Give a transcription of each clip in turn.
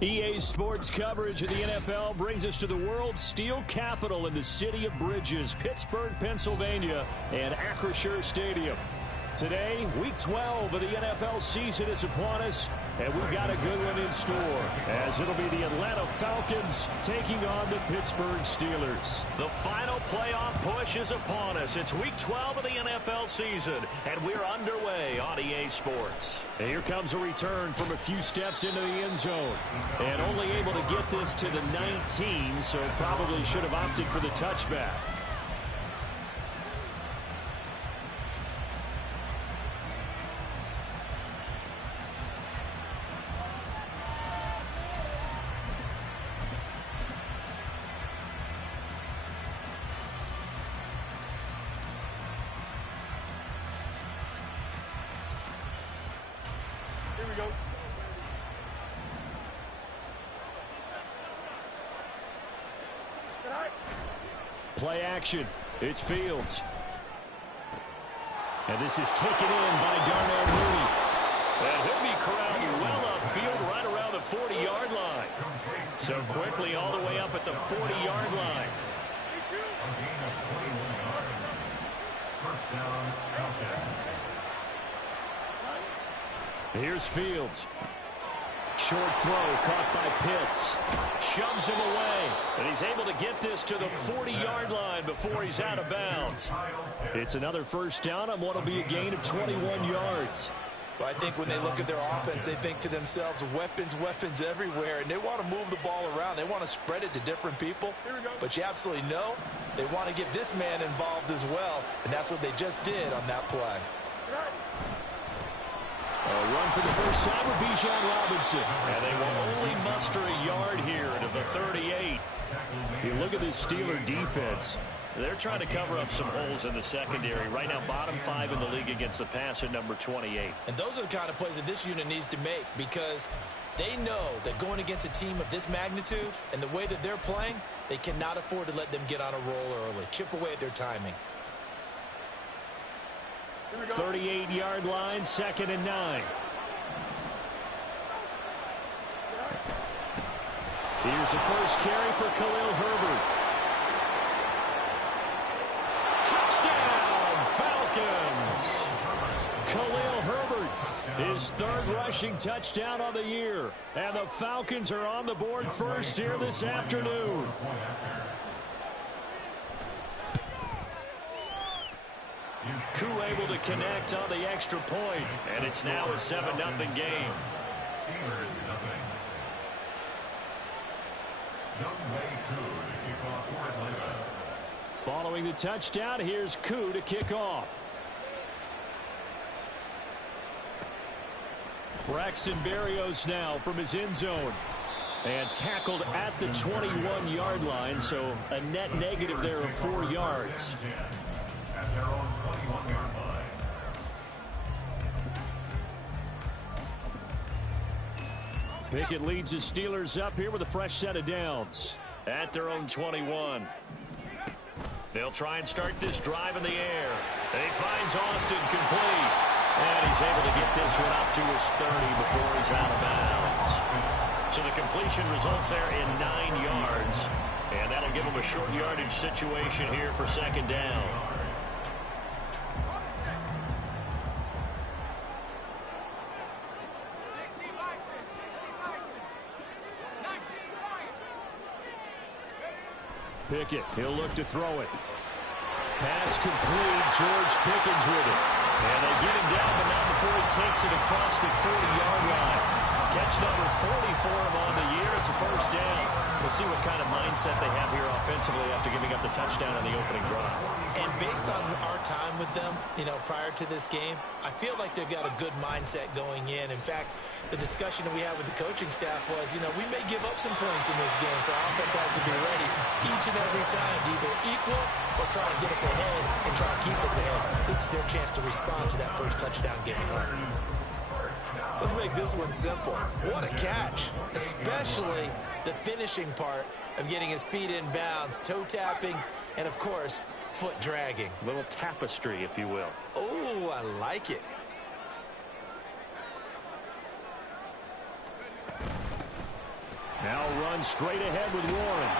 EA Sports coverage of the NFL brings us to the world's steel capital in the city of Bridges, Pittsburgh, Pennsylvania, and Acrisure Stadium. Today, Week 12 of the NFL season is upon us, and we've got a good one in store, as it'll be the Atlanta Falcons taking on the Pittsburgh Steelers. The final playoff push is upon us. It's Week 12 of the NFL season, and we're underway on EA Sports. And here comes a return from a few steps into the end zone, and only able to get this to the 19, so probably should have opted for the touchback. Play action. It's Fields. And this is taken in by Darnell Mooney. And he'll be corralled well upfield right around the 40-yard line. So quickly all the way up at the 40-yard line. Here's Fields. Short throw caught by Pitts. Shoves him away. And he's able to get this to the 40-yard line before he's out of bounds. It's another first down on what will be a gain of 21 yards. Well, I think when they look at their offense, they think to themselves, weapons, weapons everywhere. And they want to move the ball around. They want to spread it to different people. But you absolutely know they want to get this man involved as well. And that's what they just did on that play. A run for the first time with Bijan Robinson. And they will only muster a yard here to the 38. You look at this Steeler defense. They're trying to cover up some holes in the secondary. Right now, bottom 5 in the league against the passer, number 28. And those are the kind of plays that this unit needs to make, because they know that going against a team of this magnitude and the way that they're playing, they cannot afford to let them get on a roll early. Chip away at their timing. 38-yard line, 2nd and 9. Here's the first carry for Khalil Herbert. Touchdown, Falcons! Khalil Herbert, his 3rd rushing touchdown of the year. And the Falcons are on the board first here this afternoon. Koo able to connect on the extra point, and it's now a 7-0 game. Following the touchdown, here's Koo to kick off. Braxton Berrios now from his end zone. And tackled at the 21-yard line, so a net negative there of 4 yards. Pickett leads the Steelers up here with a fresh set of downs. At their own 21. They'll try and start this drive in the air. And he finds Austin complete. And he's able to get this one up to his 30 before he's out of bounds. So the completion results there in 9 yards. And that'll give him a short yardage situation here for 2nd down. Pickett, he'll look to throw it. Pass complete, George Pickens with it. And they get him down, but not before he takes it across the 40-yard line. Catch number 40 for him on the year. It's a first down. We'll see what kind of mindset they have here offensively after giving up the touchdown on the opening drive. And based on our time with them, prior to this game, I feel like they've got a good mindset going in. In fact, the discussion that we had with the coaching staff was, we may give up some points in this game, so our offense has to be ready each and every time to either equal or try and get us ahead and try and keep us ahead. This is their chance to respond to that first touchdown giving up. Let's make this one simple. What a catch, especially the finishing part of getting his feet in bounds, toe tapping, and of course, foot dragging. A little tapestry, if you will. Oh, I like it. Now run straight ahead with Warren.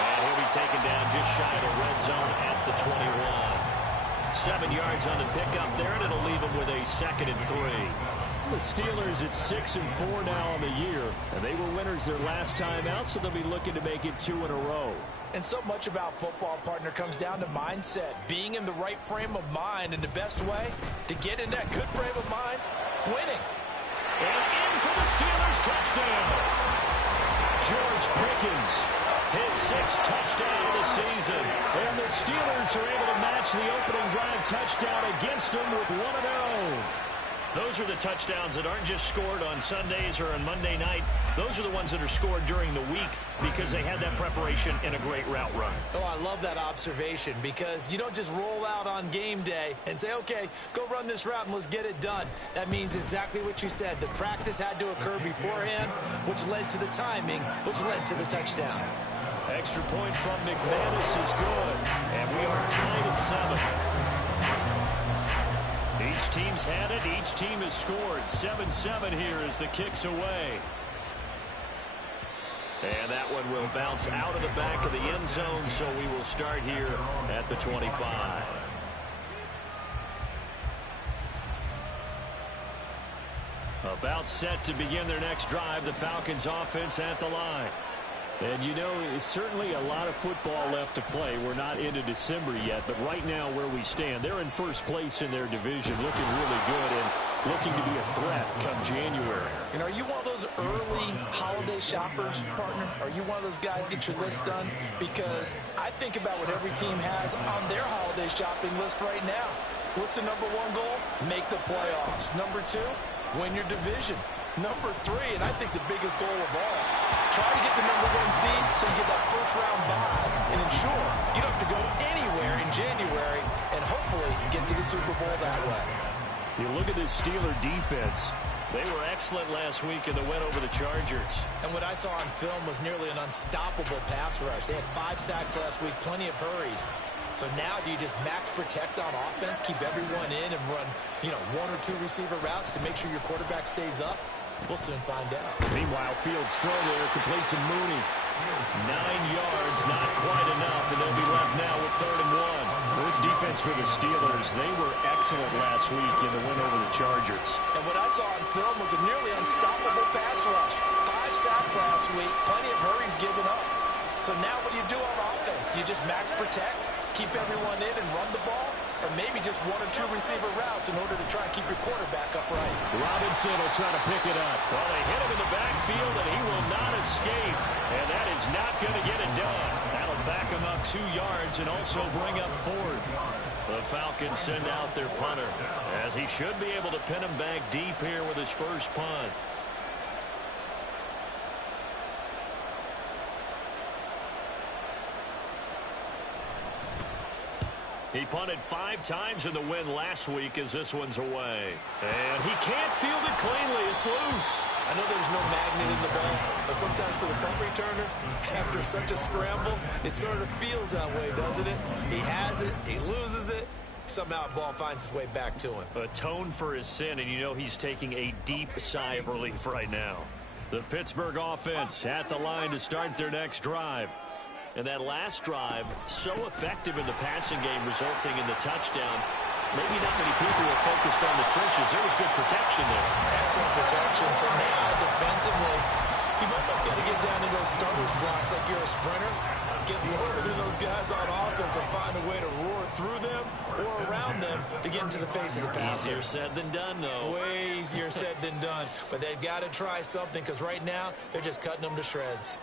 And he'll be taken down just shy of the red zone at the 21. 7 yards on the pickup there, and it'll leave him with a 2nd and 3. The Steelers at 6-4 now on the year, and they were winners their last time out, so they'll be looking to make it 2 in a row. And so much about football, partner, comes down to mindset, being in the right frame of mind, and the best way to get in that good frame of mind, winning. And in for the Steelers touchdown. George Pickens, his 6th touchdown of the season. And the Steelers are able to match the opening drive touchdown against them with one of their own. Those are the touchdowns that aren't just scored on Sundays or on Monday night. Those are the ones that are scored during the week because they had that preparation and a great route run. Oh, I love that observation because you don't just roll out on game day and say, okay, go run this route and let's get it done. That means exactly what you said. The practice had to occur beforehand, which led to the timing, which led to the touchdown. Extra point from McManus is good. And we are tied at 7. Each team's had it. Each team has scored. 7-7 here as the kick's away. And that one will bounce out of the back of the end zone, so we will start here at the 25. About set to begin their next drive, the Falcons offense at the line. And, you know, it's certainly a lot of football left to play. We're not into December yet, but right now where we stand, they're in first place in their division, looking really good and looking to be a threat come January. And are you one of those early holiday shoppers, partner? Are you one of those guys get your list done? Because I think about what every team has on their holiday shopping list right now. What's the number 1 goal? Make the playoffs. Number 2, win your division. Number 3, and I think the biggest goal of all, try to get the number 1 seed so you get that first-round bye and ensure you don't have to go anywhere in January and hopefully get to the Super Bowl that way. You look at this Steeler defense. They were excellent last week in the win over the Chargers. And what I saw on film was nearly an unstoppable pass rush. They had 5 sacks last week, plenty of hurries. So now do you just max protect on offense, keep everyone in and run, 1 or 2 receiver routes to make sure your quarterback stays up? We'll soon find out. Meanwhile, Fields' throw there complete to Mooney. 9 yards, not quite enough, and they'll be left now with 3rd and 1. This defense for the Steelers, they were excellent last week in the win over the Chargers. And what I saw on film was a nearly unstoppable pass rush. 5 sacks last week, plenty of hurries given up. So now what do you do on offense? You just max protect, keep everyone in and run the ball? Or maybe just 1 or 2 receiver routes in order to try and keep your quarterback upright. Robinson will try to pick it up. Well, they hit him in the backfield, and he will not escape. And that is not going to get it done. That'll back him up 2 yards and also bring up 4th. The Falcons send out their punter, as he should be able to pin him back deep here with his first punt. He punted 5 times in the win last week as this one's away. And he can't field it cleanly. It's loose. I know there's no magnet in the ball, but sometimes for the punt returner, after such a scramble, it sort of feels that way, doesn't it? He has it, he loses it, somehow the ball finds its way back to him. Atone for his sin, and you know he's taking a deep sigh of relief right now. The Pittsburgh offense at the line to start their next drive. And that last drive, so effective in the passing game, resulting in the touchdown. Maybe not many people were focused on the trenches. There was good protection there. Excellent protection. So now, defensively, you've almost got to get down to those starters blocks like you're a sprinter. Get lower than those guys on offense and find a way to roar through them or around them to get into the face of the passer. Easier said than done, though. Way easier said than done. But they've got to try something because right now, they're just cutting them to shreds.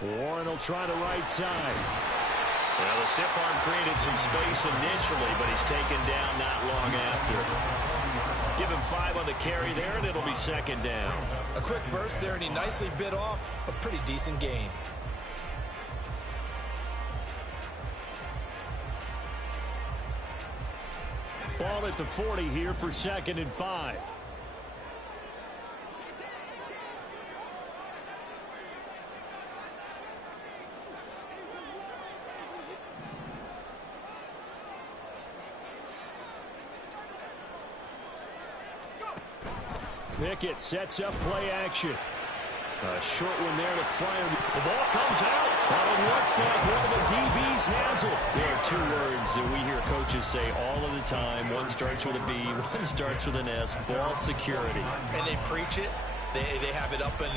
Warren will try the right side. Well, the stiff arm created some space initially, but he's taken down not long after. Give him 5 on the carry there, and it'll be 2nd down. A quick burst there, and he nicely bit off a pretty decent gain. Ball at the 40 here for 2nd and 5. Pickett sets up play action. A short one there to fire. The ball comes out. And it looks like one of the DBs has it. There are two words that we hear coaches say all of the time. One starts with a B, one starts with an S. Ball security. And they preach it. They have it up in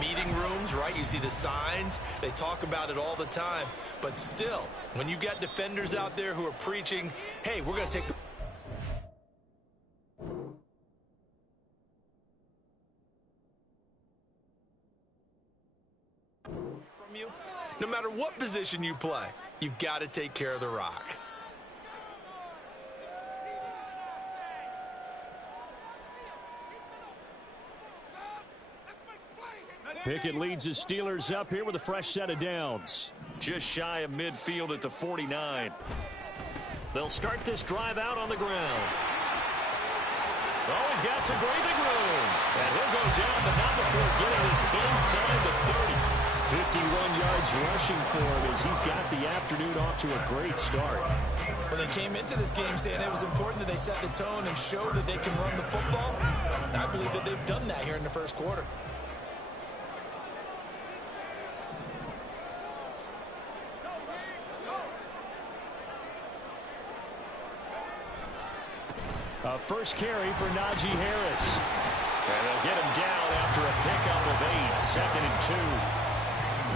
meeting rooms, right? You see the signs. They talk about it all the time. But still, when you got defenders out there who are preaching, hey, we're going to take the... from you, no matter what position you play, you've got to take care of the rock. Pickett leads his Steelers up here with a fresh set of downs. Just shy of midfield at the 49. They'll start this drive out on the ground. Oh, he's got some breathing room. And he'll go down, but not before getting this inside the 30. 51 yards rushing for him as he's got the afternoon off to a great start. Well, they came into this game saying it was important that they set the tone and show that they can run the football. And I believe that they've done that here in the first quarter. First carry for Najee Harris. And they'll get him down after a pickup of 8, 2nd and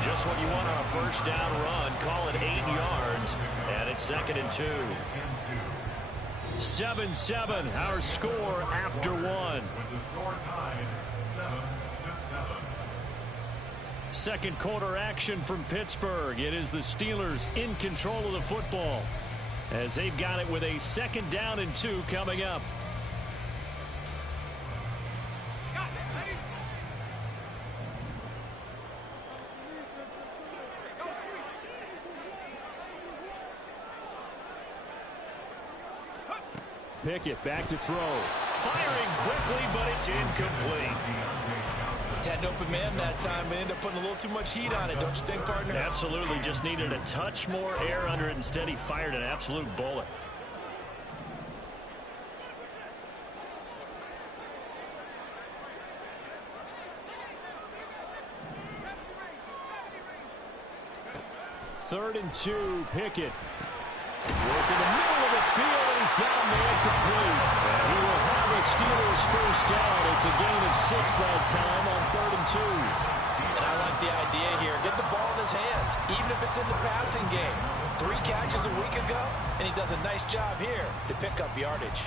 2. Just what you want on a first down run. Call it 8 yards, and it's 2nd and 2. 7-7, our score after one. Second quarter action from Pittsburgh. It is the Steelers in control of the football as they've got it with a 2nd down and 2 coming up. Pickett back to throw. Firing quickly, but it's incomplete. Had an open man that time, but ended up putting a little too much heat on it, don't you think, partner? Absolutely. Just needed a touch more air under it. Instead, he fired an absolute bullet. Third and 2, Pickett. Work in the middle of the field, and he's got a man complete. He will have a Steelers first down. It's a gain of 6 that time on 3rd and 2. And I like the idea here. Get the ball in his hands, even if it's in the passing game. 3 catches a week ago, and he does a nice job here to pick up yardage.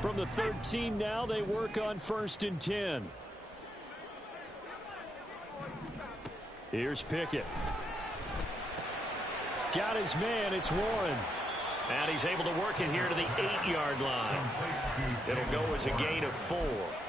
From the 13 now, they work on 1st and 10. Here's Pickett. Got his man. It's Warren. And he's able to work it here to the 8-yard line. It'll go as a gain of 4.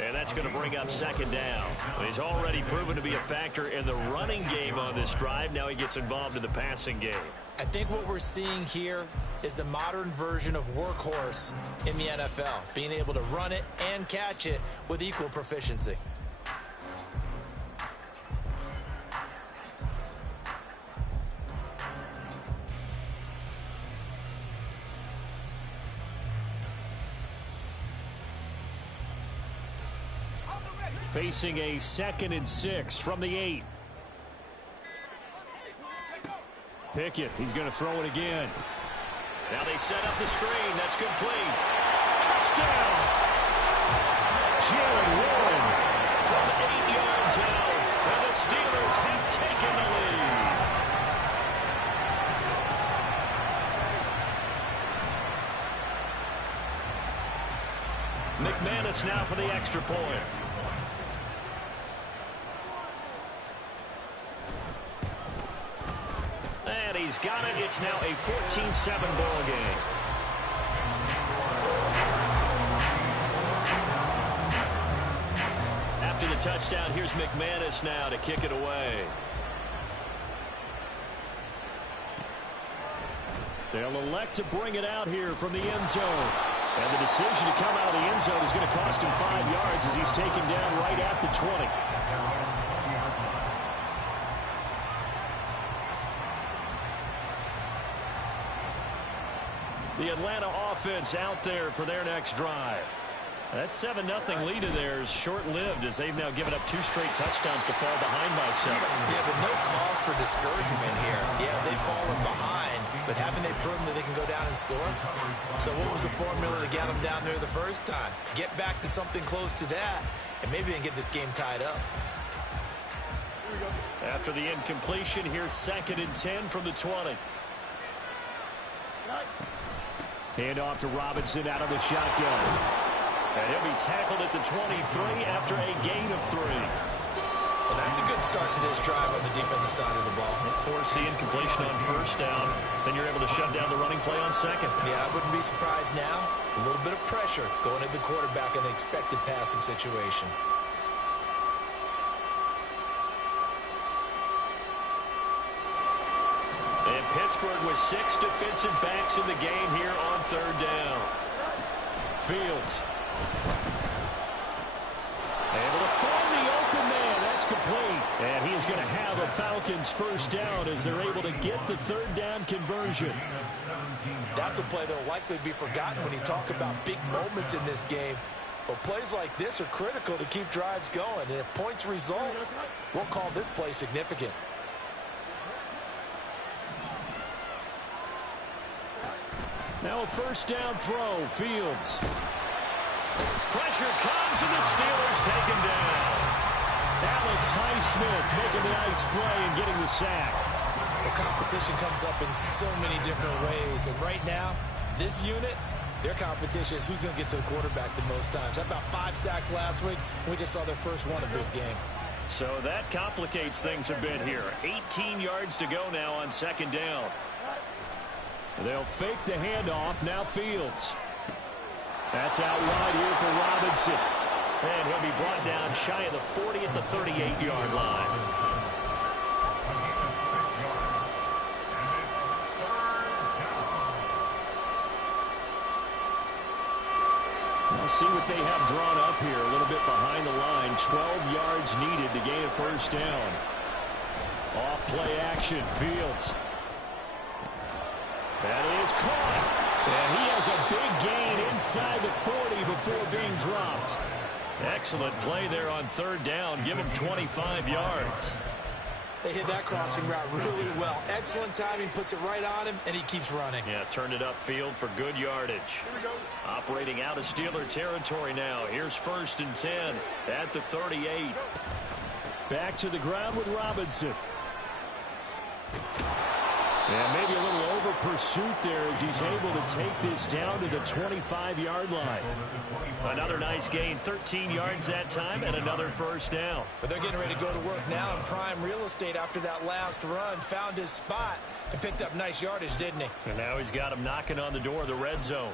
And that's going to bring up 2nd down. He's already proven to be a factor in the running game on this drive. Now he gets involved in the passing game. I think what we're seeing here is the modern version of workhorse in the NFL. Being able to run it and catch it with equal proficiency. Facing a 2nd and 6 from the 8. Pickett, he's going to throw it again. Now they set up the screen. That's complete. Touchdown! Jalen Warren from 8 yards out. And the Steelers have taken the lead. McManus now for the extra point. And he's got it. It's now a 14-7 ball game. After the touchdown, here's McManus now to kick it away. They'll elect to bring it out here from the end zone. And the decision to come out of the end zone is going to cost him 5 yards as he's taken down right at the 20. The Atlanta offense out there for their next drive. That 7-0 lead of theirs short-lived as they've now given up 2 straight touchdowns to fall behind by 7. Yeah, but no cause for discouragement here. Yeah, they've fallen behind, but haven't they proven that they can go down and score? So what was the formula to get them down there the first time? Get back to something close to that, and maybe they can get this game tied up. After the incompletion, here's 2nd and 10 from the 20. Hand off to Robinson out of the shotgun. And he'll be tackled at the 23 after a gain of 3. Well, that's a good start to this drive on the defensive side of the ball. Force the incompletion on 1st down. Then you're able to shut down the running play on 2nd. Yeah, I wouldn't be surprised now. A little bit of pressure going at the quarterback in an expected passing situation. And Pittsburgh with 6 defensive backs in the game here on 3rd down. Fields. Able to find the open man. That's complete. And he is going to have a Falcons 1st down as they're able to get the 3rd down conversion. That's a play that will likely be forgotten when you talk about big moments in this game. But plays like this are critical to keep drives going. And if points result, we'll call this play significant. Now a 1st down throw. Fields. Pressure comes, and the Steelers take him down. Alex Highsmith making the nice play and getting the sack. The competition comes up in so many different ways. And right now, this unit, their competition is who's going to get to the quarterback the most times. How about 5 sacks last week? We just saw their first one of this game. So that complicates things a bit here. 18 yards to go now on 2nd down. They'll fake the handoff. Now Fields. That's out wide here for Robinson. And he'll be brought down shy of the 40 at the 38-yard line. We'll see what they have drawn up here. A little bit behind the line. 12 yards needed to gain a 1st down. Off play action. Fields. That is caught. And he has a big gain inside the 40 before being dropped. Excellent play there on 3rd down. Give him 25 yards. They hit that crossing route really well. Excellent timing, puts it right on him, and he keeps running. Yeah, turned it upfield for good yardage. Operating out of Steeler territory now. Here's 1st and 10 at the 38. Back to the ground with Robinson. And maybe a little over pursuit there as he's able to take this down to the 25-yard line. Another nice gain, 13 yards that time, and another 1st down. But they're getting ready to go to work now in prime real estate after that last run. Found his spot and picked up nice yardage, didn't he? And now he's got him knocking on the door of the red zone.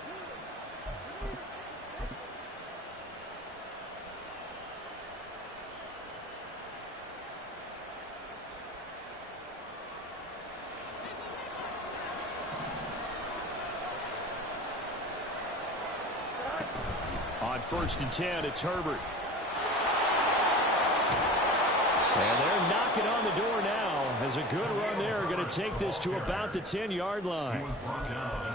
On 1st and 10, it's Herbert. And they're knocking on the door now as a good run there. Going to take this to about the 10-yard line.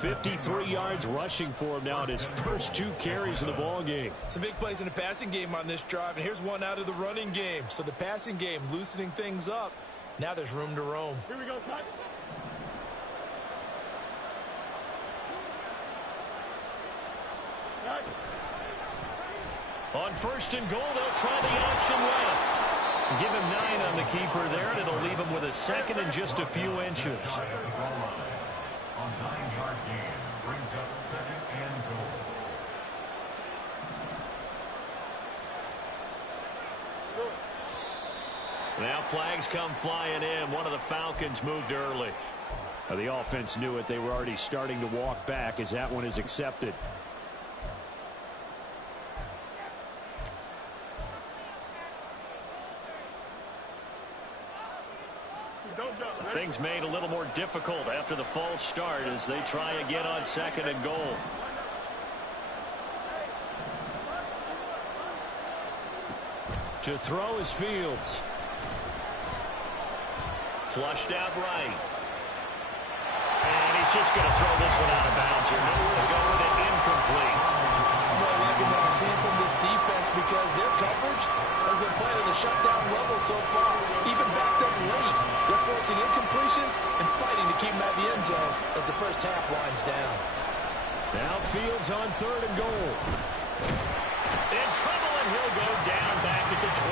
53 yards rushing for him now in his first 2 carries of the ball game. Some big plays in the passing game on this drive, and here's one out of the running game. So the passing game loosening things up. Now there's room to roam. Here we go, Scott. On 1st and goal, they'll try the option left. Give him 9 on the keeper there, and it'll leave him with a 2nd and just a few inches. On 9-yard gain, brings up 2nd and goal. Now flags come flying in. One of the Falcons moved early. The offense knew it. They were already starting to walk back as that one is accepted. Things made a little more difficult after the false start as they try again on 2nd and goal. To throw is Fields. Flushed out right. And he's just going to throw this one out of bounds here. Nowhere to go with it. Incomplete. I'm really liking what I'm seeing from this defense because their coverage has been playing at a shutdown level so far. Even backed up late, they're forcing incompletions and fighting to keep them at the end zone as the first half winds down. Now Fields on 3rd and goal. In trouble, and he'll go down back at the 12.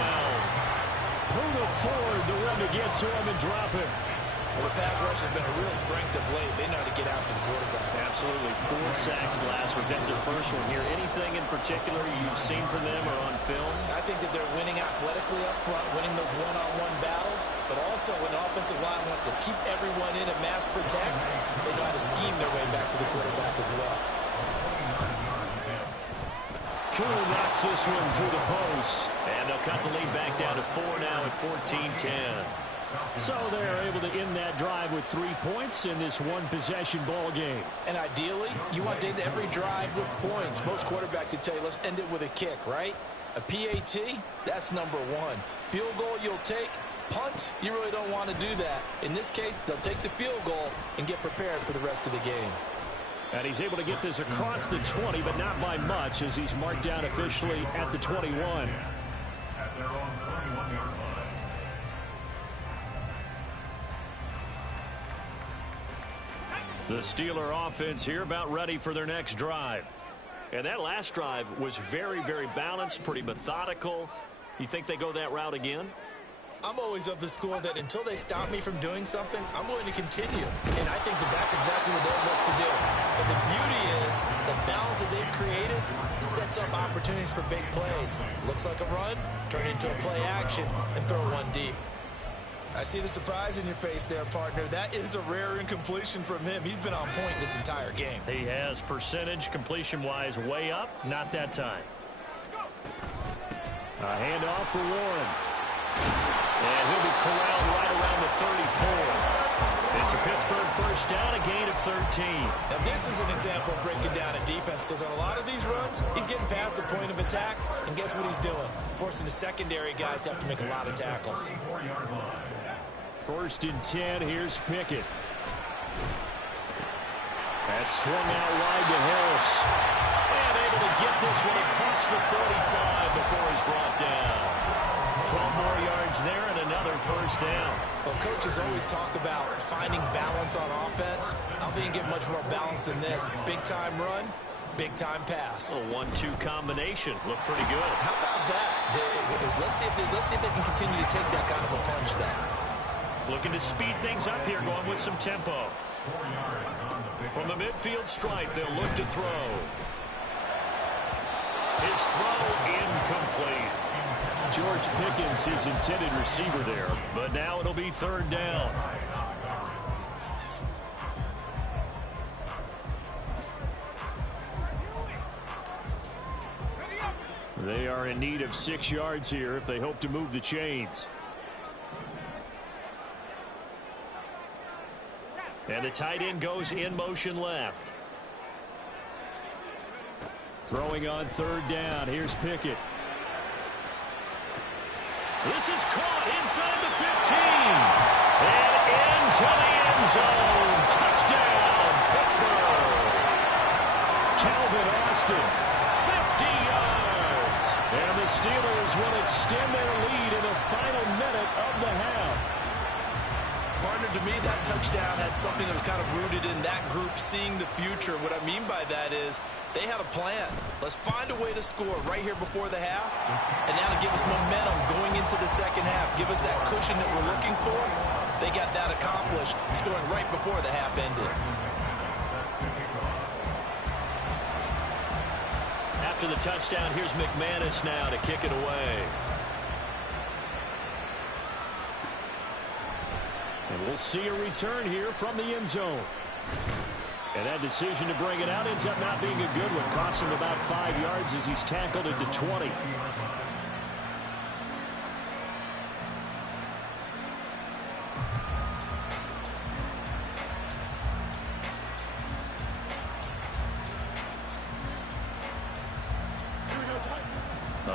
Puda Ford, the one to get to him and drop him. Well, the pass rush has been a real strength of late. They know how to get after the quarterback. Absolutely. 4 sacks last week. That's their first one here. Anything in particular you've seen from them or on film? I think that they're winning athletically up front, winning those one-on-one battles, but also when the offensive line wants to keep everyone in and mass protect, they know how to scheme their way back to the quarterback as well. Kuhn knocks this one through the post. And they'll cut the lead back down to 4 now at 14-10. So they're able to end that drive with 3 points in this one-possession ball game. And ideally, you want to end every drive with points. Most quarterbacks would tell you, let's end it with a kick, right? A PAT, that's number 1. Field goal you'll take. Punts, you really don't want to do that. In this case, they'll take the field goal and get prepared for the rest of the game. And he's able to get this across the 20, but not by much, as he's marked down officially at the 21. At their own 21-yard line. The Steeler offense here about ready for their next drive. And that last drive was very, very balanced, pretty methodical. You think they go that route again? I'm always of the school that until they stop me from doing something, I'm going to continue. And I think that that's exactly what they'll look to do. But the beauty is the balance that they've created sets up opportunities for big plays. Looks like a run, turn it into a play action, and throw one deep. I see the surprise in your face there, partner. That is a rare incompletion from him. He's been on point this entire game. He has percentage completion-wise way up. Not that time. A handoff for Warren. And he'll be corralled right around the 34. It's a Pittsburgh first down, a gain of 13. Now, this is an example of breaking down a defense because on a lot of these runs, he's getting past the point of attack, and guess what he's doing? Forcing the secondary guys to have to make a lot of tackles. 4-yard line. 1st and 10, here's Pickett. That's swung out wide to Harris. And able to get this one across the 35 before he's brought down. 12 more yards there and another first down. Well, coaches always talk about finding balance on offense. I don't think you get much more balance than this. Big-time run, big-time pass. A 1-2 combination. Looked pretty good. How about that? Let's see if they can continue to take that kind of a punch then. Looking to speed things up here, going with some tempo. 4 yards on the pick. From the midfield stripe, they'll look to throw. His throw incomplete. George Pickens, his intended receiver there. But now it'll be 3rd down. They are in need of 6 yards here if they hope to move the chains. And the tight end goes in motion left. Throwing on 3rd down. Here's Pickett. This is caught inside the 15. And into the end zone. Touchdown, Pittsburgh. Calvin Austin. 50 yards. And the Steelers will extend their lead in the final minute of the half. Partner, to me, that touchdown had something that was kind of rooted in that group seeing the future. What I mean by that is they had a plan. Let's find a way to score right here before the half, and now to give us momentum going into the second half. Give us that cushion that we're looking for. They got that accomplished, scoring right before the half ended. After the touchdown, here's McManus now to kick it away. And we'll see a return here from the end zone. And that decision to bring it out ends up not being a good one. Costs him about 5 yards as he's tackled at the 20.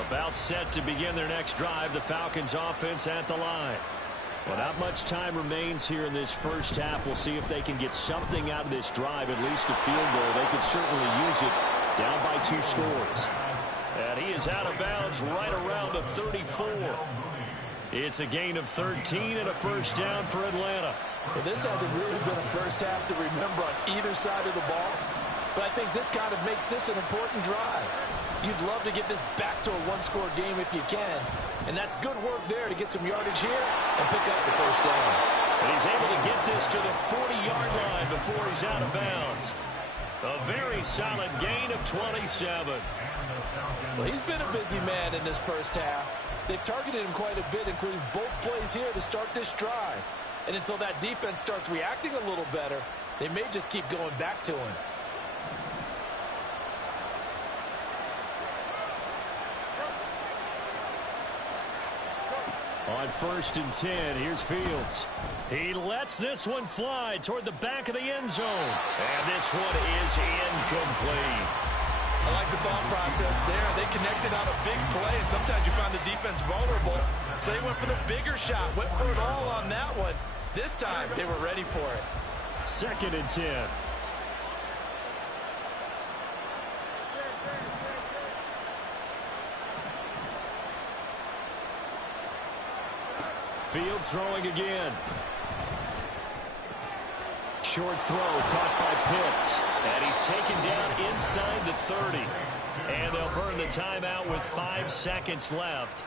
About set to begin their next drive. The Falcons offense at the line. Well, not much time remains here in this first half. We'll see if they can get something out of this drive, at least a field goal. They could certainly use it, down by 2 scores. And he is out of bounds right around the 34. It's a gain of 13 and a first down for Atlanta. Well, this hasn't really been a first half to remember on either side of the ball, but I think this kind of makes this an important drive. You'd love to get this back to a one-score game if you can, and that's good work there to get some yardage here and pick up the first down. And he's able to get this to the 40-yard line before he's out of bounds. A very solid gain of 27. Well, he's been a busy man in this first half. They've targeted him quite a bit, including both plays here to start this drive. And until that defense starts reacting a little better, they may just keep going back to him. On 1st and 10, here's Fields. He lets this one fly toward the back of the end zone. And this one is incomplete. I like the thought process there. They connected on a big play, and sometimes you find the defense vulnerable. So they went for the bigger shot, went for it all on that one. This time, they were ready for it. 2nd and 10. Fields throwing again. Short throw caught by Pitts. And he's taken down inside the 30. And they'll burn the timeout with 5 seconds left.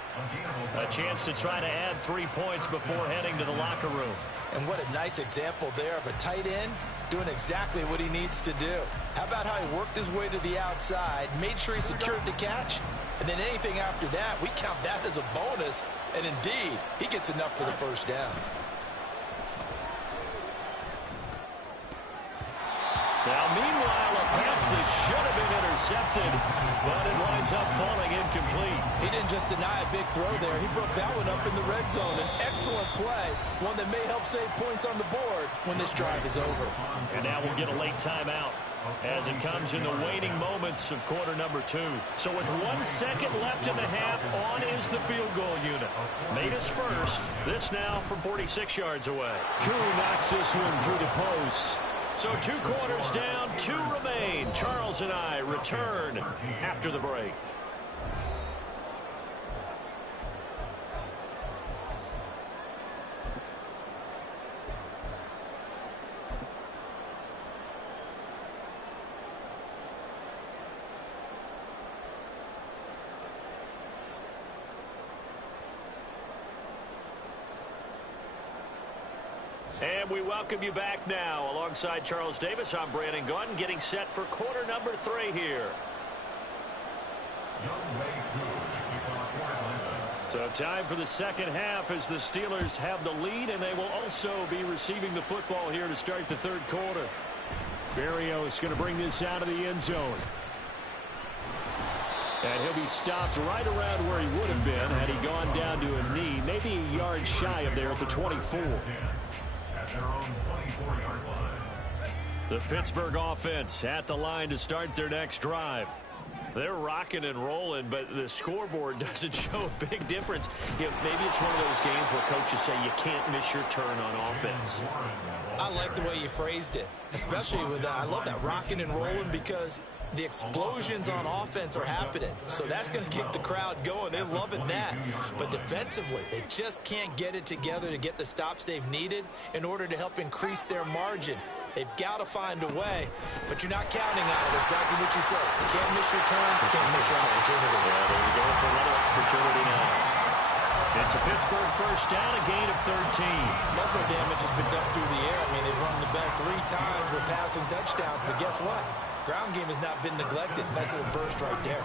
A chance to try to add 3 points before heading to the locker room. And what a nice example there of a tight end doing exactly what he needs to do. How about how he worked his way to the outside, made sure he secured the catch, and then anything after that, we count that as a bonus. And indeed, he gets enough for the first down. Now, meanwhile, a pass that should have been intercepted, but it winds up falling incomplete. He didn't just deny a big throw there. He broke that one up in the red zone. An excellent play, one that may help save points on the board when this drive is over. And now we'll get a late timeout as it comes in the waning moments of quarter number 2. So with 1 second left in the half, on is the field goal unit. Made his first. This now from 46 yards away. Koo knocks this one through the post. So 2 quarters down, 2 remain. Charles and I return after the break. And we welcome you back now. Alongside Charles Davis, I'm Brandon Gunn, getting set for quarter number 3 here. So time for the second half as the Steelers have the lead, and they will also be receiving the football here to start the third quarter. Berrios going to bring this out of the end zone. And he'll be stopped right around where he would have been had he gone down to a knee, maybe a yard shy of there at the 24. Their own 24-yard line. The Pittsburgh offense at the line to start their next drive. They're rocking and rolling, but the scoreboard doesn't show a big difference. You know, maybe it's one of those games where coaches say you can't miss your turn on offense. I like the way you phrased it, especially with that. I love that rocking and rolling because the explosions on offense are happening. So that's going to keep the crowd going. They're loving that. But defensively, they just can't get it together to get the stops they've needed in order to help increase their margin. They've got to find a way, but you're not counting on it. Exactly what you said. You can't miss your turn. You can't miss your opportunity. Yeah, there you go for another opportunity now. It's a Pittsburgh first down, a gain of 13. Muscle damage has been done through the air. I mean, they've run the ball 3 times with passing touchdowns, but guess what? Ground game has not been neglected. Nice little burst right there.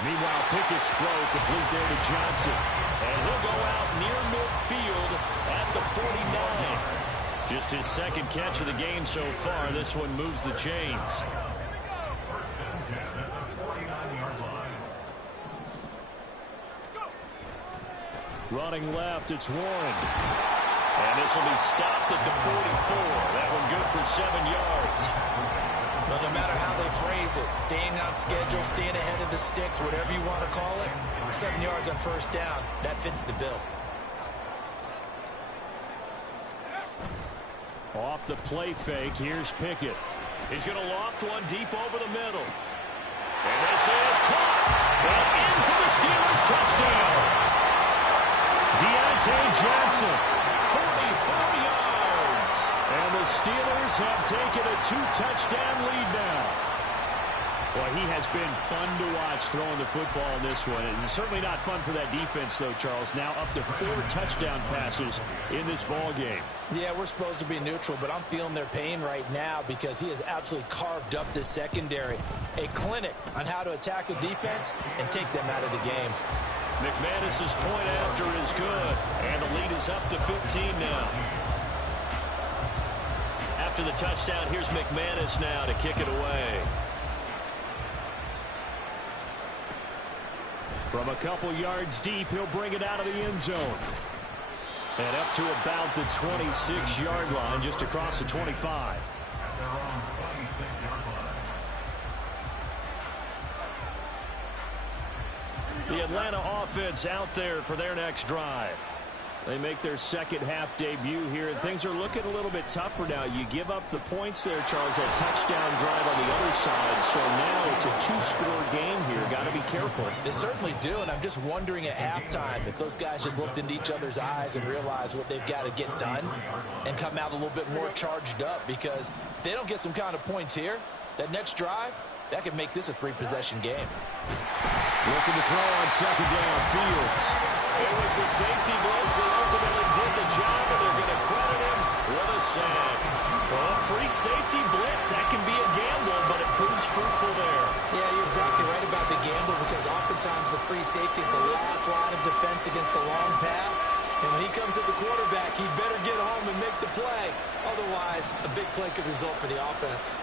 Meanwhile, Pickett's throw complete there to Johnson. And he'll go out near midfield at the 49. Just his second catch of the game so far. This one moves the chains. First and 10 at the 49-yard line. Running left, it's Warren. And this will be stopped at the 44. That one good for 7 yards. But no matter how they phrase it. Staying on schedule, staying ahead of the sticks, whatever you want to call it. 7 yards on first down. That fits the bill. Off the play fake, here's Pickett. He's going to loft one deep over the middle. And this is caught. And in for the Steelers touchdown. Deontay Johnson, 44 yards. And the Steelers have taken a 2-touchdown lead now. Well, he has been fun to watch throwing the football in this one. It's certainly not fun for that defense, though, Charles. Now up to 4 touchdown passes in this ball game. Yeah, we're supposed to be neutral, but I'm feeling their pain right now because he has absolutely carved up this secondary. A clinic on how to attack a defense and take them out of the game. McManus's point after is good, and the lead is up to 15 now. After the touchdown, here's McManus now to kick it away. From a couple yards deep, he'll bring it out of the end zone. And up to about the 26-yard line, just across the 25. The Atlanta offense out there for their next drive. They make their second half debut here, and things are looking a little bit tougher now. You give up the points there, Charles, that touchdown drive on the other side. So now it's a 2-score game here. Got to be careful. They certainly do, and I'm just wondering at halftime if those guys just looked into each other's eyes and realized what they've got to get done and come out a little bit more charged up, because if they don't get some kind of points here, that next drive, that could make this a 3-possession game. Looking to throw on second down, Fields. It was the safety blitz that ultimately did the job, and they're going to credit him with a sack. Well, a free safety blitz, that can be a gamble, but it proves fruitful there. Yeah, you're exactly right about the gamble, because oftentimes the free safety is the last line of defense against a long pass. And when he comes at the quarterback, he better get home and make the play. Otherwise, a big play could result for the offense.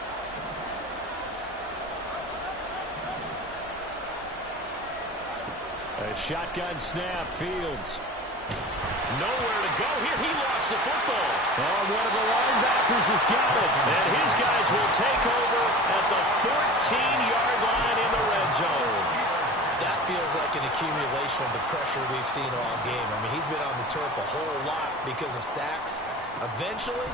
A shotgun snap, Fields. Nowhere to go here. He lost the football. Oh, one of the linebackers has got it. And his guys will take over at the 14-yard line in the red zone. That feels like an accumulation of the pressure we've seen all game. I mean, he's been on the turf a whole lot because of sacks. Eventually,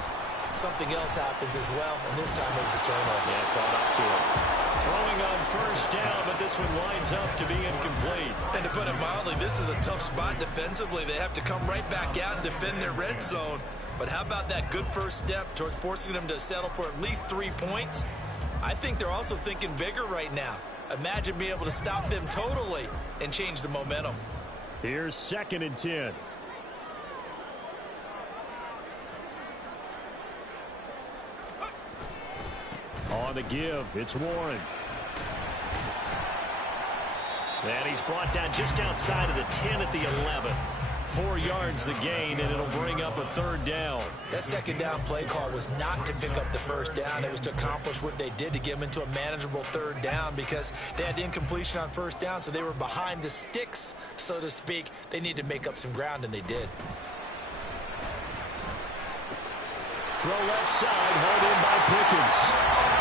something else happens as well, and this time it was a turnover. Yeah, caught up to him. Throwing on first down, but this one winds up to be incomplete. And to put it mildly, this is a tough spot defensively. They have to come right back out and defend their red zone. But how about that good first step towards forcing them to settle for at least 3 points? I think they're also thinking bigger right now. Imagine being able to stop them totally and change the momentum. Here's 2nd and 10. On the give, it's Warren. And he's brought down just outside of the 10 at the 11. 4 yards the gain, and it'll bring up a 3rd down. That second down play call was not to pick up the first down. It was to accomplish what they did, to get them into a manageable 3rd down, because they had incompletion on first down, so they were behind the sticks, so to speak. They needed to make up some ground, and they did. Throw left side, hauled in by Pickens.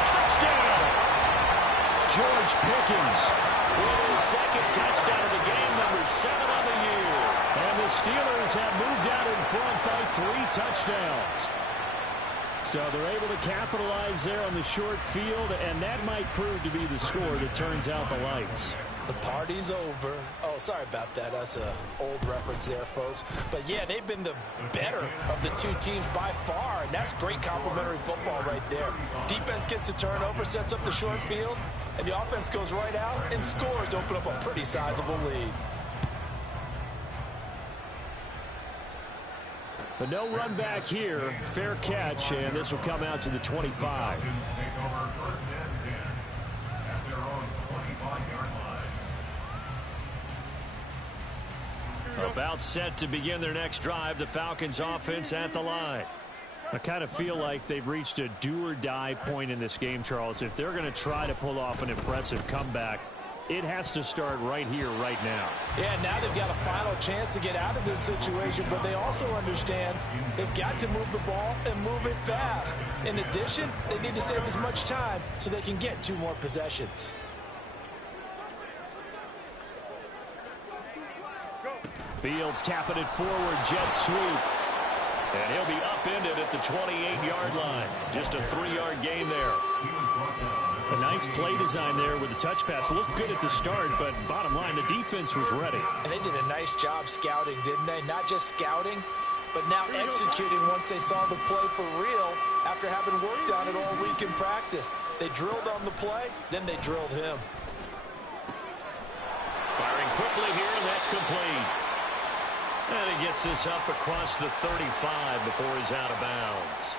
Touchdown! George Pickens with his 2nd touchdown of the game, number 7 on the year. And the Steelers have moved out in front by 3 touchdowns. So they're able to capitalize there on the short field, and that might prove to be the score that turns out the lights. The party's over. Oh, sorry about that. That's an old reference there, folks. But, yeah, they've been the better of the two teams by far, and that's great complimentary football right there. Defense gets the turnover, sets up the short field, and the offense goes right out and scores to open up a pretty sizable lead. But no run back here. Fair catch, and this will come out to the 25. About set to begin their next drive, the Falcons offense at the line. I kind of feel like they've reached a do-or-die point in this game, Charles. If they're going to try to pull off an impressive comeback, It has to start right here, right now. Yeah, now they've got a final chance to get out of this situation, but they also understand they've got to move the ball and move it fast. In addition, they need to save as much time so they can get 2 more possessions. Fields tapping it forward, jet sweep. And he'll be upended at the 28-yard line. Just a 3-yard gain there. A nice play design there with the touch pass. Looked good at the start, but bottom line, the defense was ready. And they did a nice job scouting, didn't they? Not just scouting, but now executing once they saw the play for real after having worked on it all week in practice. They drilled on the play, then they drilled him. Firing quickly here, and that's complete. And he gets this up across the 35 before he's out of bounds.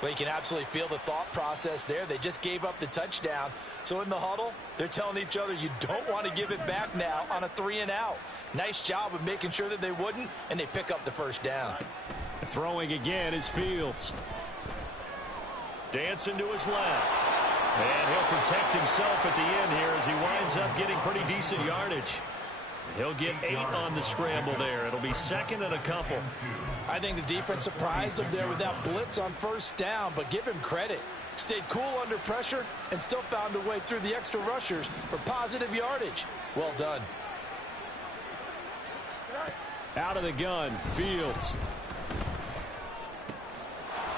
Well, you can absolutely feel the thought process there. They just gave up the touchdown. So in the huddle, they're telling each other, you don't want to give it back now on a 3-and-out. Nice job of making sure that they wouldn't, and they pick up the first down. Throwing again is Fields. Dancing to his left. And he'll protect himself at the end here as he winds up getting pretty decent yardage. He'll get 8 on the scramble there. It'll be 2nd and a couple. I think the defense surprised him there with that blitz on first down, but give him credit. Stayed cool under pressure and still found a way through the extra rushers for positive yardage. Well done. Out of the gun, Fields.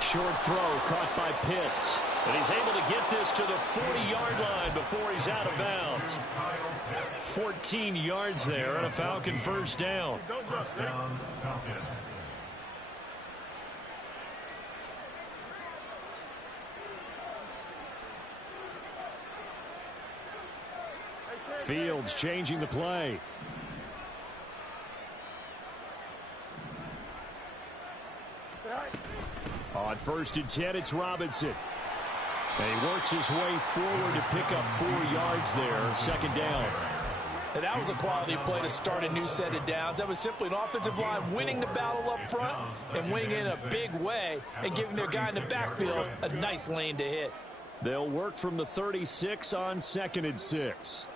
Short throw caught by Pitts. And he's able to get this to the 40-yard line before he's out of bounds. 14 yards there and a Falcon first down. Fields changing the play. On 1st and 10, it's Robinson. And he works his way forward to pick up 4 yards there, 2nd down. And that was a quality play to start a new set of downs. That was simply an offensive line winning the battle up front and winning in a big way and giving their guy in the backfield a nice lane to hit. They'll work from the 36 on 2nd and 6.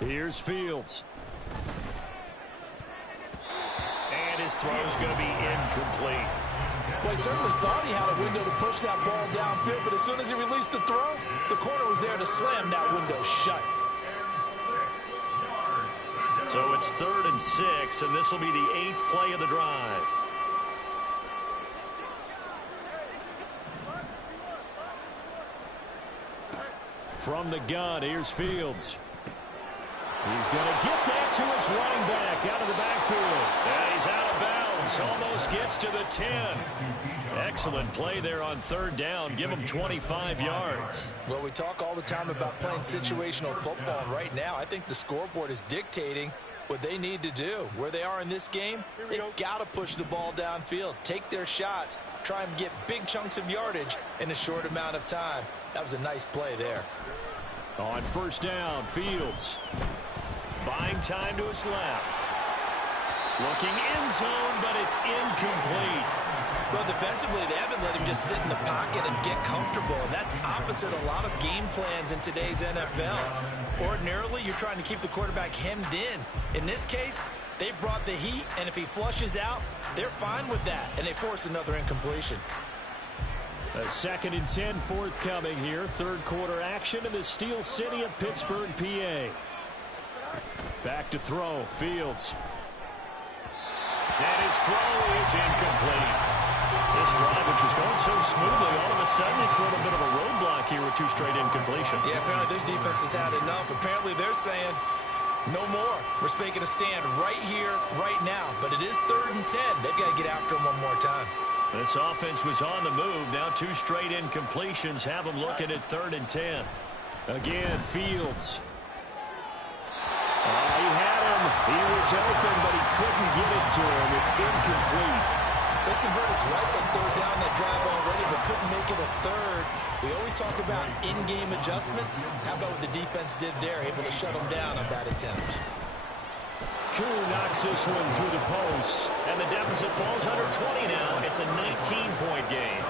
Here's Fields. And his throw's going to be incomplete. Well, he certainly thought he had a window to push that ball downfield, but as soon as he released the throw, the corner was there to slam that window shut. So it's 3rd and 6, and this will be the 8th play of the drive. From the gun, here's Fields. He's going to get that to his running back out of the backfield. And he's out of bounds. Almost gets to the 10. Excellent play there on 3rd down. Give him 25 yards. Well, we talk all the time about playing situational football. Right now, I think the scoreboard is dictating what they need to do. Where they are in this game, they've got to push the ball downfield, take their shots, try and get big chunks of yardage in a short amount of time. That was a nice play there. On 1st down, Fields. Buying time to his left. Looking end zone, but it's incomplete. Well, defensively, they haven't let him just sit in the pocket and get comfortable, and that's opposite a lot of game plans in today's NFL. Ordinarily, you're trying to keep the quarterback hemmed in. In this case, they've brought the heat, and if he flushes out, they're fine with that, and they force another incompletion. A 2nd and 10 forthcoming here. 3rd quarter action in the Steel City of Pittsburgh, PA. Back to throw, Fields. And his throw is incomplete. This drive, which was going so smoothly, all of a sudden it's a little bit of a roadblock here with 2 straight incompletions. Yeah, apparently this defense has had enough. Apparently they're saying, no more. We're making a stand right here, right now. But it is 3rd and 10. They've got to get after him one more time. This offense was on the move. Now 2 straight incompletions have them looking at 3rd and 10. Again, Fields. He had him. He was open, but he couldn't get it to him. It's incomplete. They converted twice on 3rd down that drive already, but couldn't make it a 3rd. We always talk about in-game adjustments. How about what the defense did there, able to shut them down on that attempt? Koo knocks this one through the post. close. And the deficit falls under 20 now. It's a 19-point game.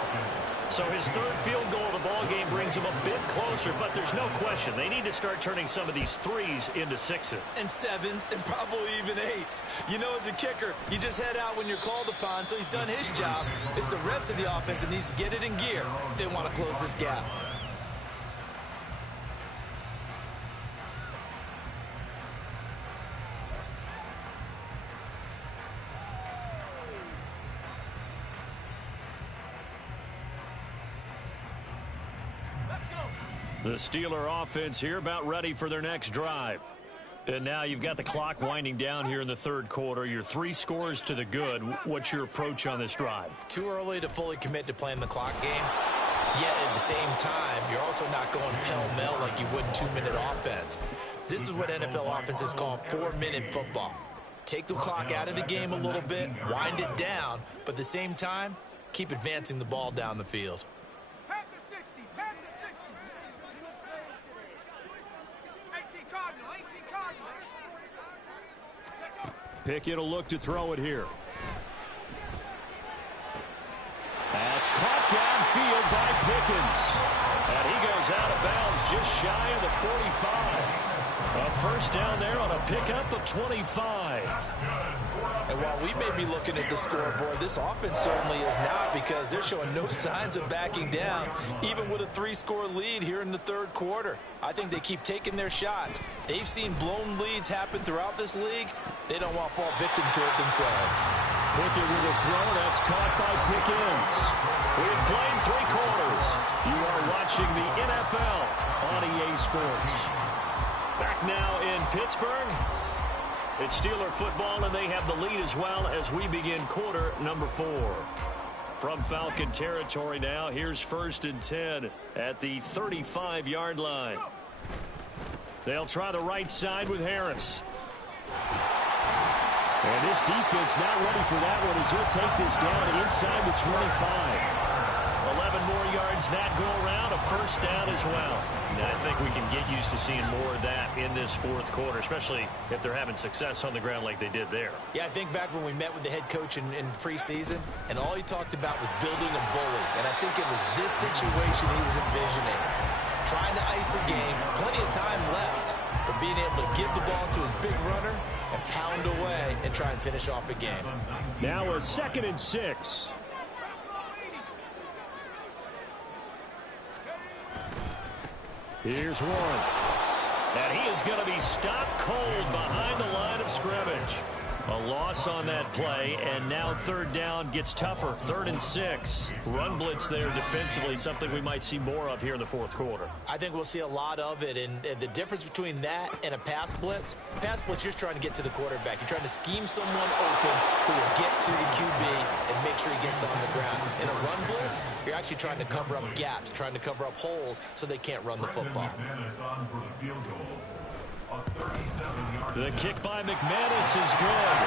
So his third field goal of the ball game brings him a bit closer, but there's no question they need to start turning some of these threes into sixes. And sevens, and probably even eights. You know, as a kicker, you just head out when you're called upon, so he's done his job. It's the rest of the offense that needs to get it in gear if they want to close this gap. The Steeler offense here about ready for their next drive. And now you've got the clock winding down here in the third quarter. Your 3 scores to the good. What's your approach on this drive? Too early to fully commit to playing the clock game. Yet at the same time, you're also not going pell-mell like you would in 2-minute offense. This is what NFL offenses call 4-minute football. Take the clock out of the game a little bit, wind it down, but at the same time, keep advancing the ball down the field. Pickett will look to throw it here. That's caught downfield by Pickens. And he goes out of bounds just shy of the 45. A first down there on a pickup of 25. And while we may be looking at the scoreboard, this offense certainly is not, because they're showing no signs of backing down, even with a 3-score lead here in the third quarter. I think they keep taking their shots. They've seen blown leads happen throughout this league. They don't want to fall victim to it themselves. Pickett with a throw. That's caught by Pickens. We've played 3 quarters. You are watching the NFL on EA Sports. Back now in Pittsburgh. It's Steeler football, and they have the lead as well as we begin quarter number 4. From Falcon territory now, here's 1st and 10 at the 35-yard line. They'll try the right side with Harris. And this defense not ready for that one as he'll take this down inside the 25. 11 more yards that go around, a first down as well. And I think we can get used to seeing more of that in this fourth quarter, especially if they're having success on the ground like they did there. Yeah, I think back when we met with the head coach in preseason, and all he talked about was building a bully. And I think it was this situation he was envisioning. Trying to ice a game, plenty of time left, but being able to give the ball to his big runner and pound away and try and finish off a game. Now a 2nd and 6. Here's one. And he is going to be stopped cold behind the line of scrimmage. A loss on that play, and now 3rd down gets tougher. 3rd and 6. Run blitz there defensively, something we might see more of here in the fourth quarter. I think we'll see a lot of it, and the difference between that and a pass blitz, you're just trying to get to the quarterback. You're trying to scheme someone open who will get to the QB and make sure he gets on the ground. In a run blitz, you're actually trying to cover up gaps, trying to cover up holes so they can't run the football. The kick by McManus is good.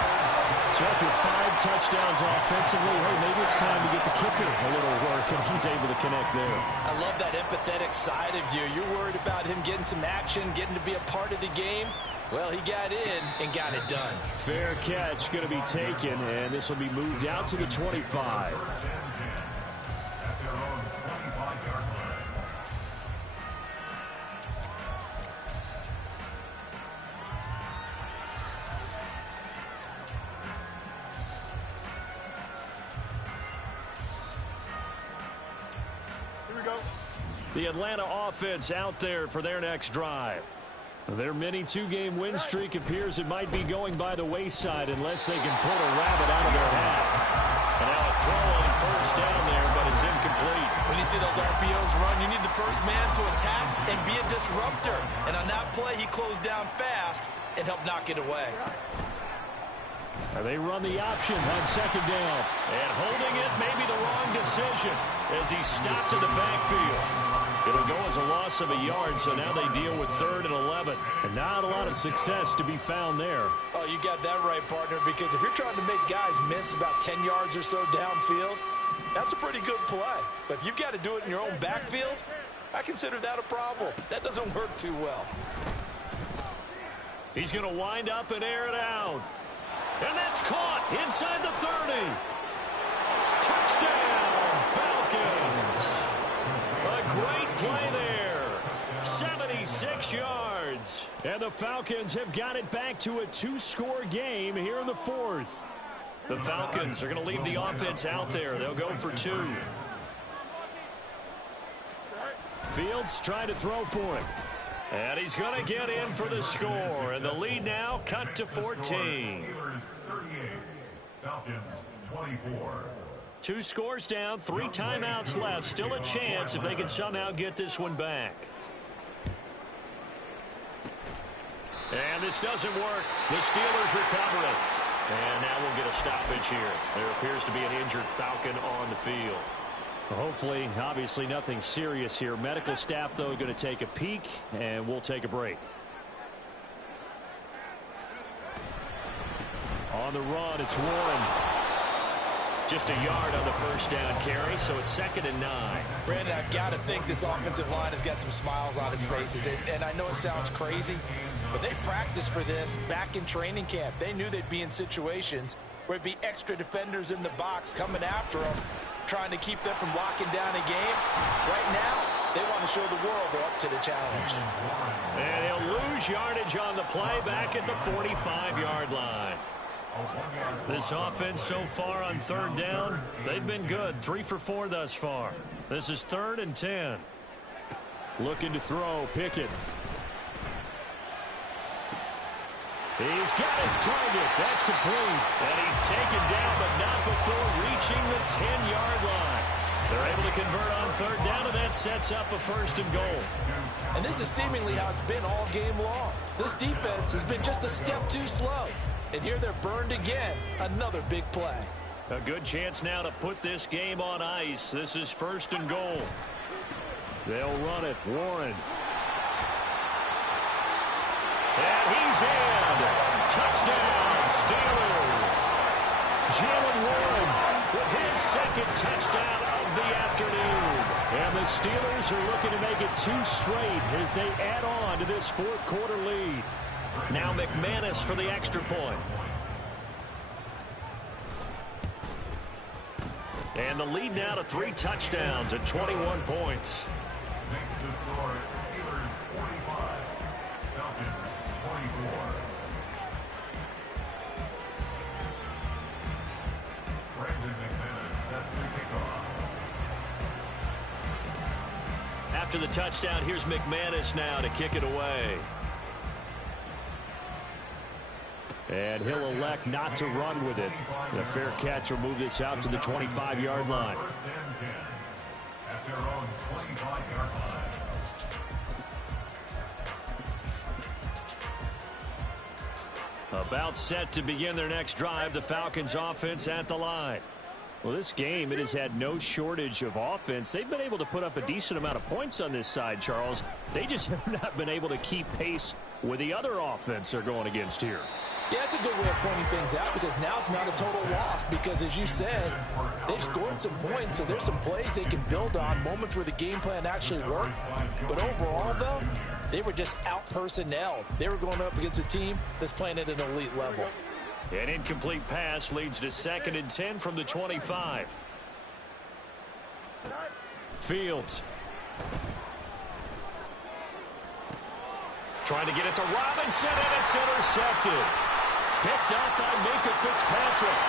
So after 5 touchdowns offensively, hey, maybe it's time to get the kicker a little work, and he's able to connect there. I love that empathetic side of you. You're worried about him getting some action, getting to be a part of the game. Well, he got in and got it done. Fair catch going to be taken, and this will be moved out to the 25. The Atlanta offense out there for their next drive. Their mini 2-game win streak appears it might be going by the wayside unless they can pull a rabbit out of their hat. And now a throw on 1st down there, but it's incomplete. When you see those RPOs run, you need the first man to attack and be a disruptor. And on that play, he closed down fast and helped knock it away. They run the option on 2nd down. And holding it may be the wrong decision as he stopped in the backfield. It'll go as a loss of a yard, so now they deal with 3rd and 11. And not a lot of success to be found there. Oh, you got that right, partner, because if you're trying to make guys miss about 10 yards or so downfield, that's a pretty good play. But if you've got to do it in your own backfield, I consider that a problem. That doesn't work too well. He's going to wind up and air it out. And that's caught inside the 30. Touchdown, Falcons. A great play there. 76 yards. And the Falcons have got it back to a 2-score game here in the 4th. The Falcons are going to leave the offense out there. They'll go for 2. Fields trying to throw for him. And he's going to get in for the score. And the lead now cut to 14. Steelers 38, Falcons 24. 2 scores down, 3 timeouts left. Still a chance if they can somehow get this one back. And this doesn't work. The Steelers recover it. And now we'll get a stoppage here. There appears to be an injured Falcon on the field. Hopefully, obviously nothing serious here. Medical staff, though, going to take a peek, and we'll take a break. On the run, it's Warren. Just a yard on the first down carry, so it's 2nd and 9. Brandon, I've got to think this offensive line has got some smiles on its faces. And I know it sounds crazy, but they practiced for this back in training camp. They knew they'd be in situations where it'd be extra defenders in the box coming after them, trying to keep them from locking down a game. Right now, they want to show the world they're up to the challenge. And he'll lose yardage on the play back at the 45-yard line. This offense so far on 3rd down, they've been good. 3 for 4 thus far. This is 3rd and 10. Looking to throw, Pickett. He's got his target. That's complete. And he's taken down, but not before reaching the 10-yard line. They're able to convert on 3rd down, and that sets up a 1st and goal. And this is seemingly how it's been all game long. This defense has been just a step too slow. And here they're burned again. Another big play. A good chance now to put this game on ice. This is 1st and goal. They'll run it. Warren. And he's in. Touchdown, Steelers. Jalen Warren With his 2nd touchdown of the afternoon. And the Steelers are looking to make it 2 straight as they add on to this 4th quarter lead. Now McManus for the extra point. And the lead now to 3 touchdowns at 21 points. Next to score, Steelers 45, Falcons 24. Brandon McManus set to kick off. After the touchdown, here's McManus now to kick it away. And he'll elect not to run with it. The fair catch will move this out to the 25-yard line. 1st and 10 at their own 25-yard line. About set to begin their next drive, the Falcons offense at the line. Well, this game, it has had no shortage of offense. They've been able to put up a decent amount of points on this side, Charles. They just have not been able to keep pace with the other offense they're going against here. Yeah, that's a good way of pointing things out because now it's not a total loss because, as you said, they've scored some points, so there's some plays they can build on, moments where the game plan actually worked. But overall, though, they were just out-personnelled. They were going up against a team that's playing at an elite level. An incomplete pass leads to 2nd and 10 from the 25. Fields. Trying to get it to Robinson, and it's intercepted. Picked up by Minka Fitzpatrick.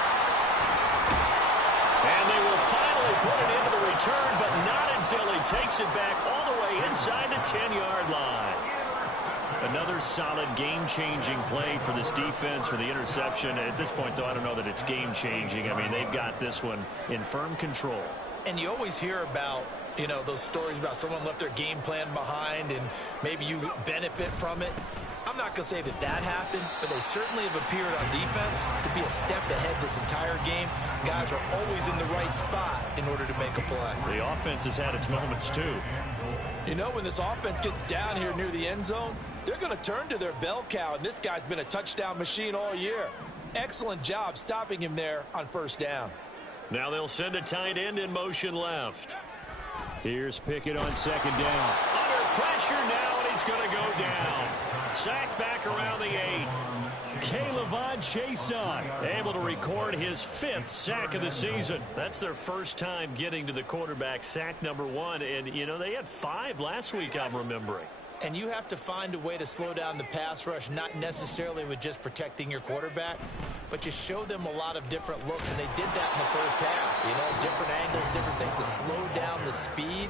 And they will finally put it into the return, but not until he takes it back all the way inside the 10-yard line. Another solid game-changing play for this defense for the interception. At this point, though, I don't know that it's game-changing. I mean, they've got this one in firm control. And you always hear about, you know, those stories about someone left their game plan behind and maybe you benefit from it. I'm not going to say that that happened, but they certainly have appeared on defense to be a step ahead this entire game. Guys are always in the right spot in order to make a play. The offense has had its moments, too. You know, when this offense gets down here near the end zone, they're going to turn to their bell cow, and this guy's been a touchdown machine all year. Excellent job stopping him there on 1st down. Now they'll send a tight end in motion left. Here's Pickett on 2nd down. Under pressure now, and he's going to go down. Sacked back around the 8. K'Lavon Chason, able to record his 5th sack of the season. That's their first time getting to the quarterback, sack number 1. And, you know, they had 5 last week, I'm remembering. And you have to find a way to slow down the pass rush, not necessarily with just protecting your quarterback, but just show them a lot of different looks. And they did that in the first half. You know, different angles, different things to slow down the speed.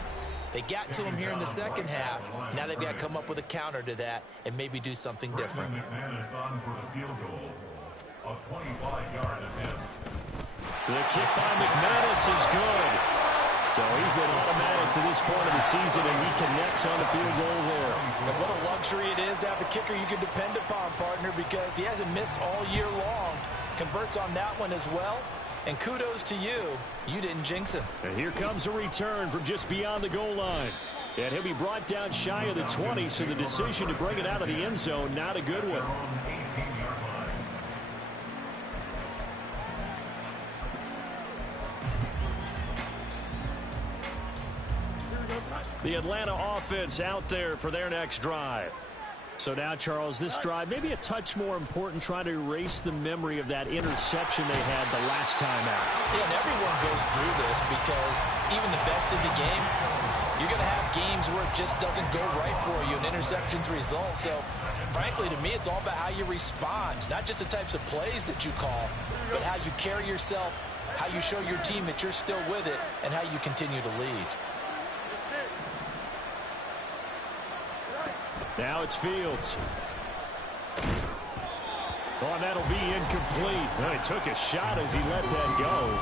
They got to him here in the second half. Now they've got to come up with a counter to that and maybe do something different. McManus on for the field goal. A 25-yard attempt. The kick by McManus is good. So he's been automatic to this point of the season, and he connects on the field goal there. And what a luxury it is to have a kicker you can depend upon, partner, because he hasn't missed all year long. Converts on that one as well. And kudos to you. You didn't jinx him. And here comes a return from just beyond the goal line. And he'll be brought down shy of the 20, so the decision to bring it out of the end zone, not a good one. The Atlanta offense out there for their next drive. So now, Charles, this drive maybe a touch more important, trying to erase the memory of that interception they had the last time out. Yeah, and everyone goes through this because even the best in the game, you're going to have games where it just doesn't go right for you, and interceptions result. So, frankly, to me, it's all about how you respond, not just the types of plays that you call, but how you carry yourself, how you show your team that you're still with it, and how you continue to lead. Now it's Fields. Oh, that'll be incomplete. Well, he took a shot as he let that go.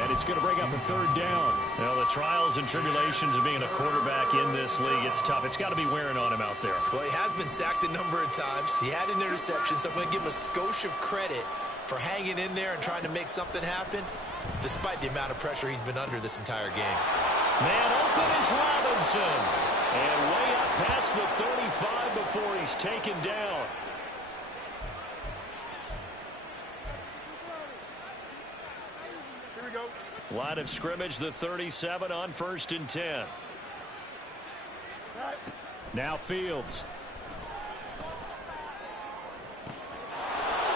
And it's going to bring up a 3rd down. Well, the trials and tribulations of being a quarterback in this league, it's tough. It's got to be wearing on him out there. Well, he has been sacked a number of times. He had an interception, so I'm going to give him a skosh of credit for hanging in there and trying to make something happen, despite the amount of pressure he's been under this entire game. Man open is Robinson. And way up past the 35 before he's taken down. Here we go. Line of scrimmage, the 37 on 1st and 10. Now Fields.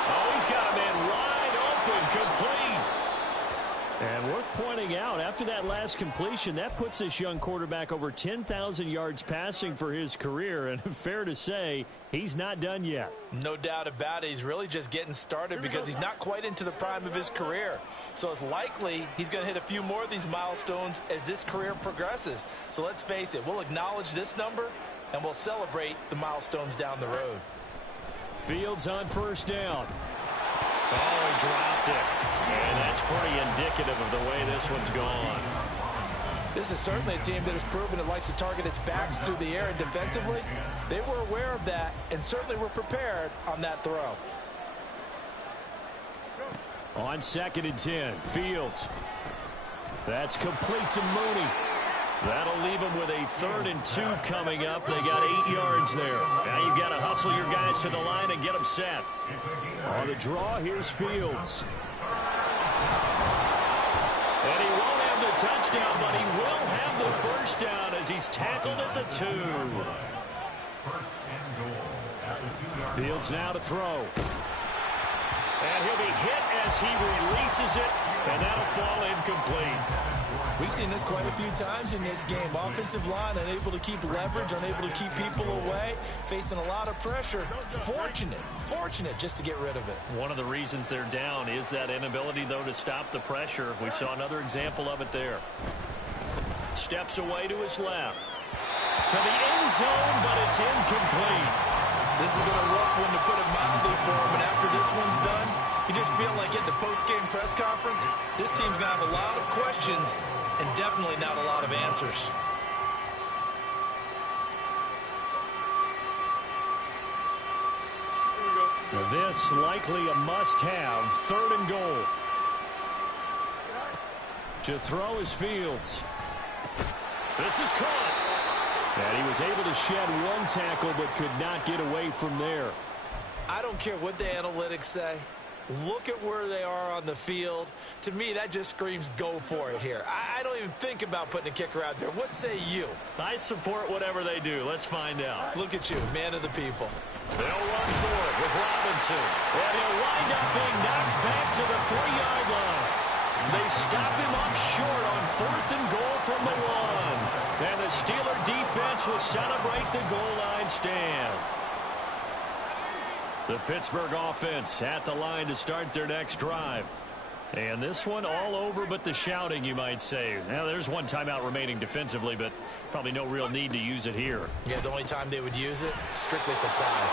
Oh, he's got a man wide open, complete. And worth pointing out, after that last completion, that puts this young quarterback over 10,000 yards passing for his career. And fair to say, he's not done yet. No doubt about it. He's really just getting started because he's not quite into the prime of his career. So it's likely he's going to hit a few more of these milestones as this career progresses. So let's face it, we'll acknowledge this number and we'll celebrate the milestones down the road. Fields on 1st down. Oh, he dropped it. And that's pretty indicative of the way this one's gone. This is certainly a team that has proven it likes to target its backs through the air, and defensively, they were aware of that and certainly were prepared on that throw. On 2nd and 10, Fields. That's complete to Mooney. That'll leave them with a 3rd and 2 coming up. They got 8 yards there. Now you've got to hustle your guys to the line and get them set. On the draw, here's Fields. And he won't have the touchdown, but he will have the 1st down as he's tackled at the 2. Fields now to throw. And he'll be hit as he releases it, and that'll fall incomplete. We've seen this quite a few times in this game. Offensive line unable to keep leverage, unable to keep people away, facing a lot of pressure. Fortunate just to get rid of it. One of the reasons they're down is that inability, though, to stop the pressure. We saw another example of it there. Steps away to his left. To the end zone, but it's incomplete. This has been a rough one to put it mildly for him, and after this one's done, you just feel like at the post-game press conference, this team's going to have a lot of questions and definitely not a lot of answers. This likely a must-have, 3rd and goal. To throw is Fields. This is caught. And he was able to shed 1 tackle but could not get away from there. I don't care what the analytics say. Look at where they are on the field. To me, that just screams go for it here. I don't even think about putting a kicker out there. What say you? I support whatever they do. Let's find out. Look at you, man of the people. They'll run for it with Robinson. And he'll wind up being knocked back to the 3-yard line. They stop him up short on 4th and goal from the 1. And the Steeler defense will celebrate the goal line stand. The Pittsburgh offense at the line to start their next drive. And this one all over but the shouting, you might say. Now, there's one timeout remaining defensively, but probably no real need to use it here. Yeah, the only time they would use it, strictly for pride.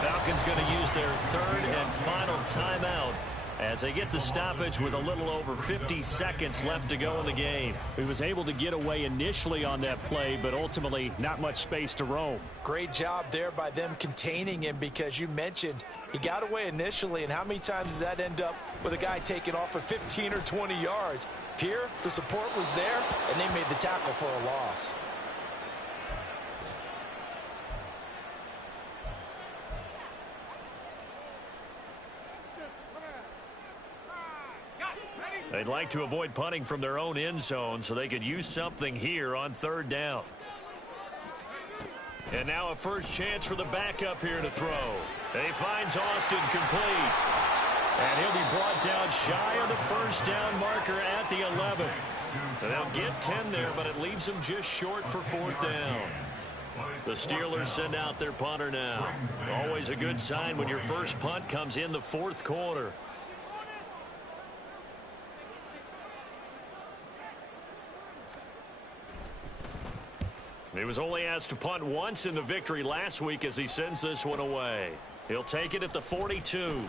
Falcons going to use their 3rd and final timeout as they get the stoppage with a little over 50 seconds left to go in the game. He was able to get away initially on that play, but ultimately not much space to roam. Great job there by them containing him, because you mentioned he got away initially, and how many times does that end up with a guy taking off for 15 or 20 yards? Here, the support was there, and they made the tackle for a loss. They'd like to avoid punting from their own end zone so they could use something here on 3rd down. And now a first chance for the backup here to throw. He finds Austin complete. And he'll be brought down shy of the first down marker at the 11. They'll get 10 there, but it leaves them just short for 4th down. The Steelers send out their punter now. Always a good sign when your first punt comes in the 4th quarter. He was only asked to punt once in the victory last week as he sends this one away. He'll take it at the 42.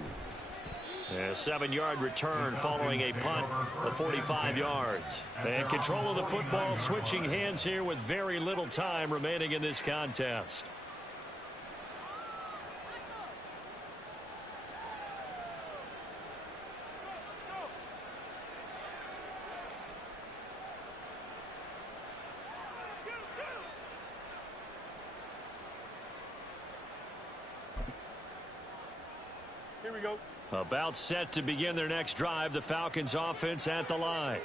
A 7-yard return following a punt of 45 yards. And control of the football switching hands here with very little time remaining in this contest. Here we go. About set to begin their next drive, the Falcons offense at the line.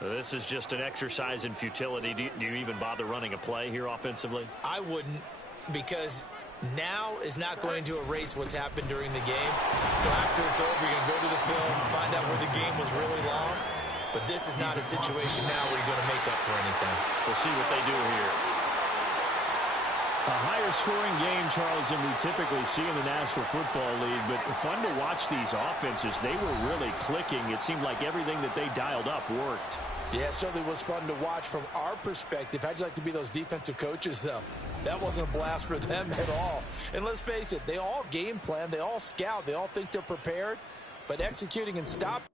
This is just an exercise in futility. Do you even bother running a play here offensively? I wouldn't, because now is not going to erase what's happened during the game. So after it's over, you're going to go to the film, find out where the game was really lost. But this is not a situation now where you're going to make up for anything. We'll see what they do here. A higher scoring game, Charles, than we typically see in the National Football League, but fun to watch these offenses. They were really clicking. It seemed like everything that they dialed up worked. Yeah, it certainly was fun to watch from our perspective. How'd you like to be those defensive coaches, though? That wasn't a blast for them at all. And let's face it, they all game plan, they all scout, they all think they're prepared, but executing and stopping